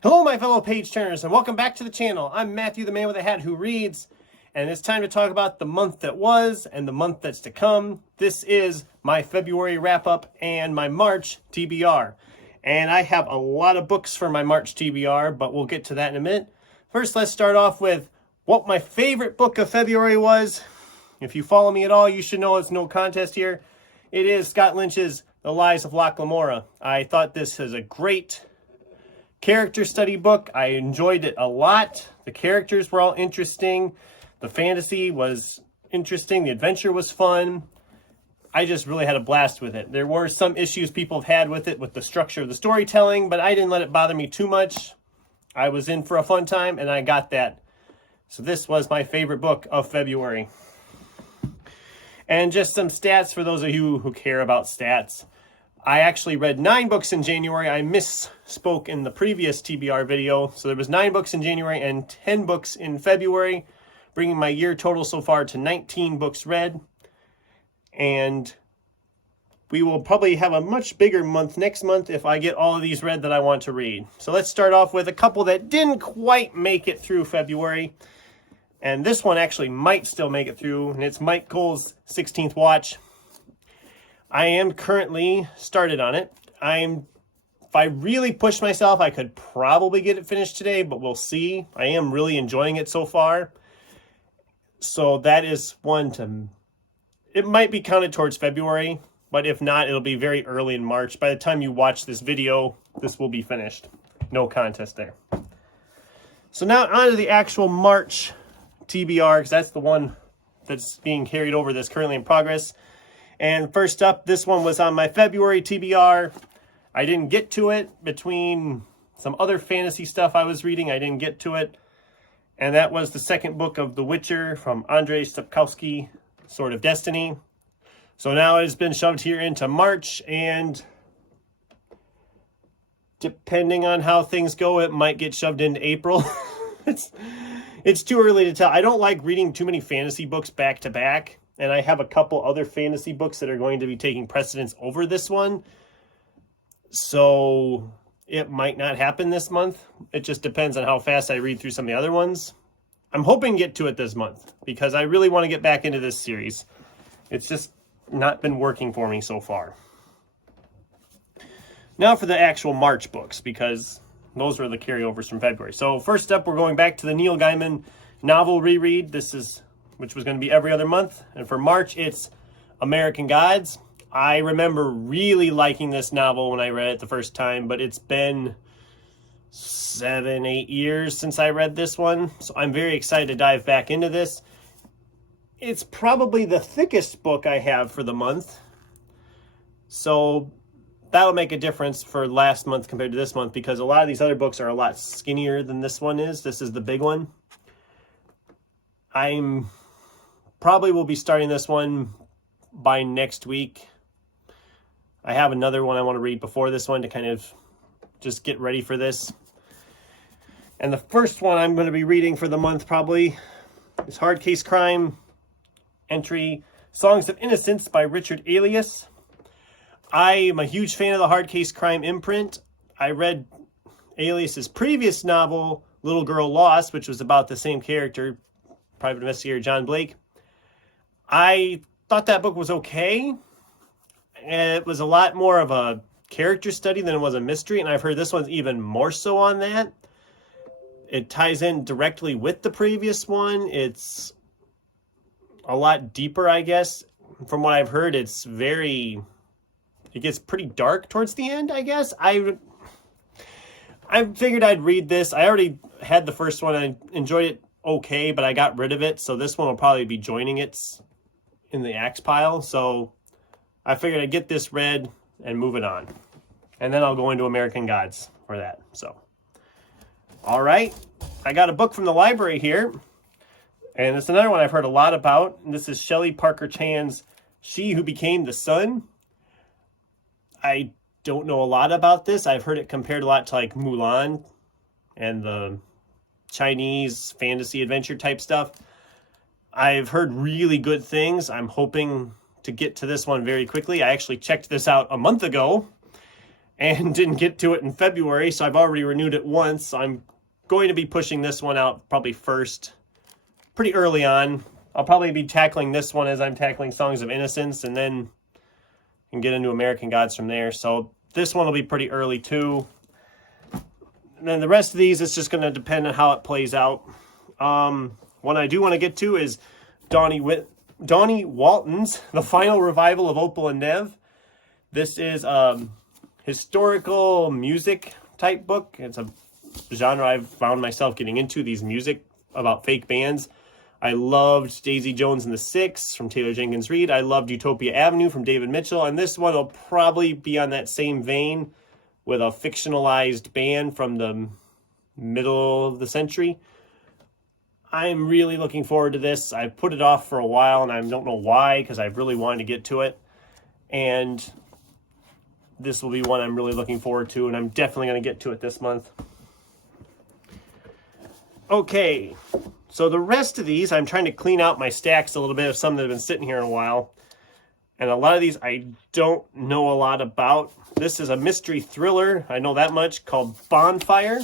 Hello, my fellow page turners, and welcome back to the channel. I'm Matthew, the man with a hat who reads, and it's time to talk about the month that was and the month that's to come. This is my February wrap-up and my March TBR. And I have a lot of books for my March TBR, but we'll get to that in a minute. First, let's start off with what my favorite book of February was. If you follow me at all, you should know it's no contest here. It is Scott Lynch's The Lies of Locke Lamora. I thought this was a great character study book. I enjoyed it a lot. The characters were all interesting. The fantasy was interesting. The adventure was fun. I just really had a blast with it. There were some issues people have had with it, with the structure of the storytelling, but I didn't let it bother me too much. I was in for a fun time, and I got that. So this was my favorite book of February. And just some stats for those of you who care about stats. I actually read 9 books in January. I misspoke in the previous TBR video. So there was 9 books in January and 10 books in February, bringing my year total so far to 19 books read. And we will probably have a much bigger month next month if I get all of these read that I want to read. So let's start off with a couple that didn't quite make it through February. And this one actually might still make it through, and it's Mike Cole's 16th Watch. I am currently started on it. If I really push myself, I could probably get it finished today, but we'll see. I am really enjoying it so far. So that is one to, it might be counted towards February, but if not, it'll be very early in March. By the time you watch this video, this will be finished. No contest there. So now on to the actual March TBR, because that's the one that's being carried over that's currently in progress. And first up, this one was on my February TBR. I didn't get to it between some other fantasy stuff I was reading. I didn't get to it. And that was the second book of The Witcher from Andrzej Sapkowski, Sword of Destiny. So now it has been shoved here into March, and depending on how things go, it might get shoved into April. It's too early to tell. I don't like reading too many fantasy books back to back. And I have a couple other fantasy books that are going to be taking precedence over this one. So it might not happen this month. It just depends on how fast I read through some of the other ones. I'm hoping to get to it this month because I really want to get back into this series. It's just not been working for me so far. Now for the actual March books, because those were the carryovers from February. So first up, we're going back to the Neil Gaiman novel reread. Which was going to be every other month. And for March, it's American Gods. I remember really liking this novel when I read it the first time, but it's been 7-8 years since I read this one. So I'm very excited to dive back into this. It's probably the thickest book I have for the month. So that'll make a difference for last month compared to this month, because a lot of these other books are a lot skinnier than this one is. This is the big one. Probably will be starting this one by next week. I have another one I want to read before this one to kind of just get ready for this. And the first one I'm going to be reading for the month probably is Hard Case Crime entry, Songs of Innocence by Richard Alias. I am a huge fan of the Hard Case Crime imprint. I read Alias's previous novel, Little Girl Lost, which was about the same character, private investigator John Blake. I thought that book was okay. It was a lot more of a character study than it was a mystery, and I've heard this one's even more so on that. It ties in directly with the previous one. It's a lot deeper, I guess. From what I've heard, it gets pretty dark towards the end, I guess. I figured I'd read this. I already had the first one. I enjoyed it okay, but I got rid of it, so this one will probably be joining it in the axe pile. So I figured I'd get this read and move it on, and then I'll go into American Gods for that. So all right, I got a book from the library here, and it's another one I've heard a lot about, and this is Shelley Parker Chan's She Who Became the Sun. I don't know a lot about this. I've heard it compared a lot to like Mulan and the Chinese fantasy adventure type stuff. I've heard really good things. I'm hoping to get to this one very quickly. I actually checked this out a month ago, and didn't get to it in February, so I've already renewed it once. I'm going to be pushing this one out probably first, pretty early on. I'll probably be tackling this one as I'm tackling Songs of Innocence, and then can get into American Gods from there. So this one will be pretty early too. And then the rest of these, it's just going to depend on how it plays out. One I do want to get to is Donnie Walton's The Final Revival of Opal and Nev. This is historical music type book. It's a genre I've found myself getting into, these music about fake bands. I loved Daisy Jones and the Six from Taylor Jenkins Reid. I loved Utopia Avenue from David Mitchell. And this one will probably be on that same vein with a fictionalized band from the middle of the century. I'm really looking forward to this. I put it off for a while, and I don't know why, because I really wanted to get to it. And this will be one I'm really looking forward to, and I'm definitely going to get to it this month. Okay, so the rest of these, I'm trying to clean out my stacks a little bit of some that have been sitting here in a while. And a lot of these I don't know a lot about. This is a mystery thriller, I know that much, called Bonfire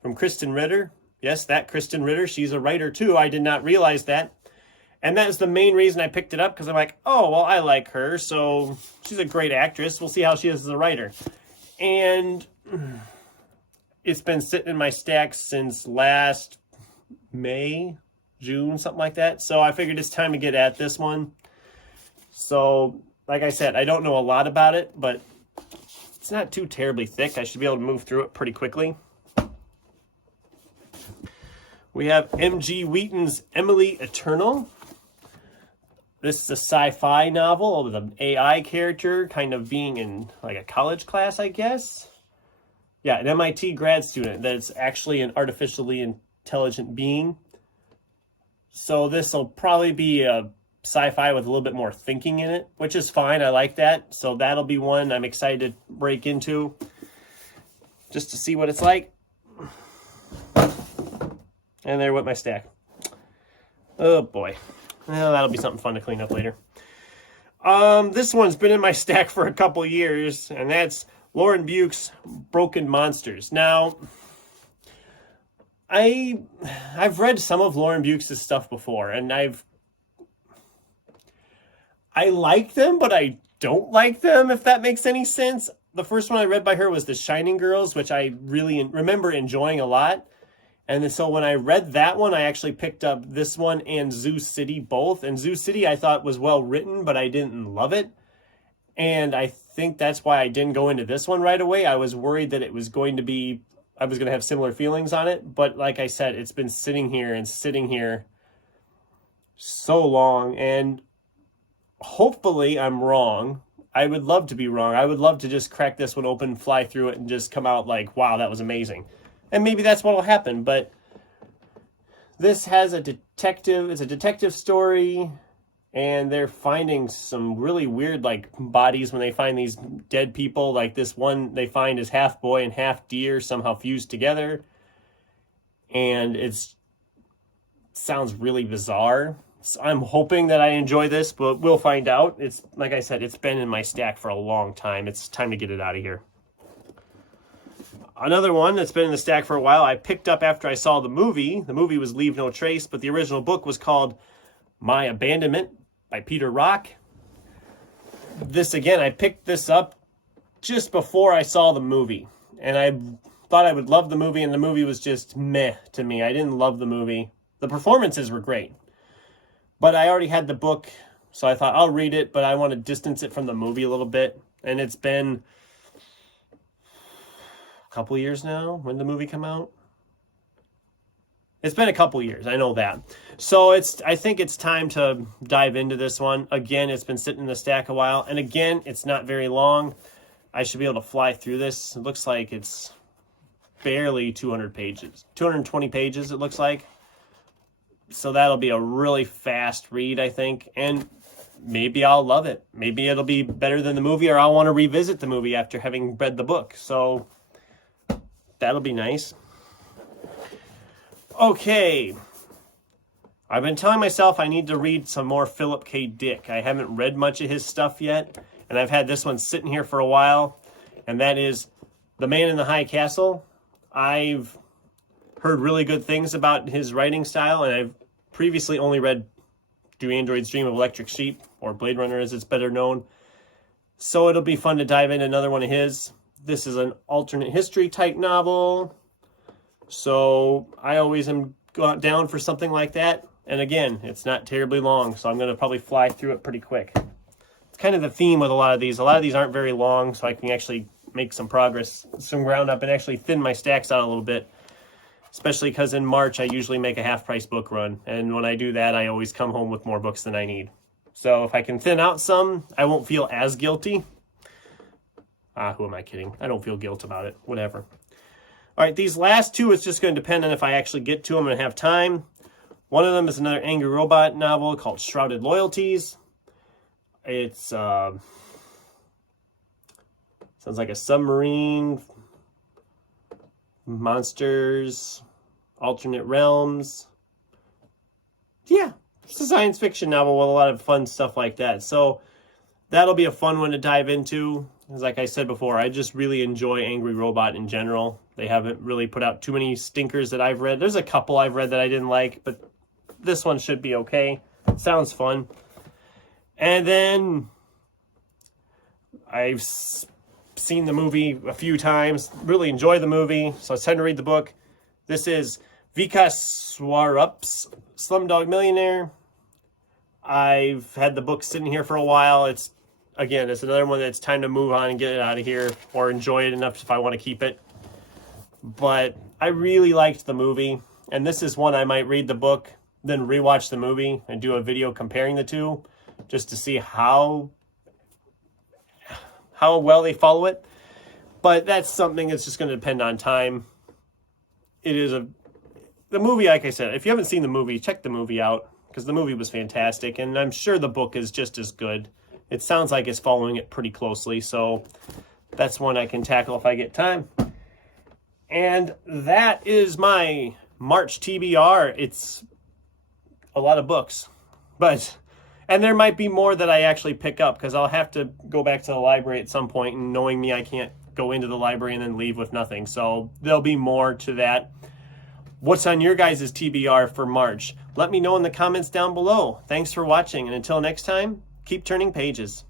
from Kristen Ritter. Yes, that Kristen Ritter, she's a writer too. I did not realize that. And that is the main reason I picked it up, because I'm like, oh, well, I like her, so she's a great actress. We'll see how she is as a writer. And it's been sitting in my stacks since last May, June, something like that. So I figured it's time to get at this one. So, like I said, I don't know a lot about it, but it's not too terribly thick. I should be able to move through it pretty quickly. We have M.G. Wheaton's Emily Eternal. This is a sci-fi novel with an AI character kind of being in like a college class, I guess. Yeah, an MIT grad student that's actually an artificially intelligent being. So this will probably be a sci-fi with a little bit more thinking in it, which is fine. I like that. So that'll be one I'm excited to break into just to see what it's like. And there went my stack. Oh boy. Well, that'll be something fun to clean up later. This one's been in my stack for a couple years, and that's Lauren Buke's Broken Monsters. Now, I've read some of Lauren Buke's stuff before, and I like them, but I don't like them, if that makes any sense. The first one I read by her was The Shining Girls, which I really remember enjoying a lot. And then, so when I read that one, I actually picked up this one and Zoo City both. And Zoo City I thought was well written, but I didn't love it. And I think that's why I didn't go into this one right away. I was worried that it was going to be, I was going to have similar feelings on it. But like I said, it's been sitting here so long. And hopefully I'm wrong. I would love to be wrong. I would love to just crack this one open, fly through it, and just come out like, wow, that was amazing. And maybe that's what will happen, but this has a detective, it's a detective story, and they're finding some really weird, like, bodies when they find these dead people. Like this one they find is half boy and half deer, somehow fused together. And it sounds really bizarre. So I'm hoping that I enjoy this, but we'll find out. It's, like I said, it's been in my stack for a long time. It's time to get it out of here. Another one that's been in the stack for a while, I picked up after I saw the movie. The movie was Leave No Trace, but the original book was called My Abandonment by Peter Rock. This, again, I picked this up just before I saw the movie. And I thought I would love the movie, and the movie was just meh to me. I didn't love the movie. The performances were great. But I already had the book, so I thought I'll read it, but I want to distance it from the movie a little bit. And it's been couple years now. When did the movie come out? It's been a couple years, I know that. So I think it's time to dive into this one. Again, it's been sitting in the stack a while, and again, it's not very long. I should be able to fly through this. It looks like it's barely 200 pages. 220 pages, it looks like. So that'll be a really fast read, I think, and maybe I'll love it. Maybe it'll be better than the movie, or I'll want to revisit the movie after having read the book. So that'll be nice. Okay. I've been telling myself I need to read some more Philip K. Dick. I haven't read much of his stuff yet, and I've had this one sitting here for a while. and that is The Man in the High Castle. I've heard really good things about his writing style, and I've previously only read Do Androids Dream of Electric Sheep, or Blade Runner as it's better known. So it'll be fun to dive into another one of his. This is an alternate history type novel, so I always am down for something like that. And again, it's not terribly long, so I'm going to probably fly through it pretty quick. It's kind of the theme with a lot of these. A lot of these aren't very long, so I can actually make some progress, some ground up, and actually thin my stacks out a little bit. Especially because in March, I usually make a half-price book run. And when I do that, I always come home with more books than I need. So if I can thin out some, I won't feel as guilty. Who am I kidding? I don't feel guilt about it. Whatever. All right, these last two, it's just going to depend on if I actually get to them and have time. One of them is another angry robot novel called Shrouded Loyalties. It's sounds like a submarine, monsters, alternate realms. Yeah, it's a science fiction novel with a lot of fun stuff like that. So that'll be a fun one to dive into. As like I said before, I just really enjoy Angry Robot in general. They haven't really put out too many stinkers that I've read. There's a couple I've read that I didn't like, but this one should be okay. Sounds fun. And then I've seen the movie a few times, really enjoy the movie, so it's time to read the book. This is Vikas Swarup's Slumdog Millionaire. I've had the book sitting here for a while. It's another one that's time to move on and get it out of here, or enjoy it enough if I want to keep it. But I really liked the movie, and this is one I might read the book, then rewatch the movie and do a video comparing the two, just to see how well they follow it. But that's something that's just going to depend on time. The movie, like I said, if you haven't seen the movie, check the movie out, because the movie was fantastic, and I'm sure the book is just as good. It sounds like it's following it pretty closely, so that's one I can tackle if I get time. And that is my March TBR. It's a lot of books, and there might be more that I actually pick up, because I'll have to go back to the library at some point, and knowing me, I can't go into the library and then leave with nothing. So there'll be more to that. What's on your guys' TBR for March? Let me know in the comments down below. Thanks for watching, and until next time, keep turning pages.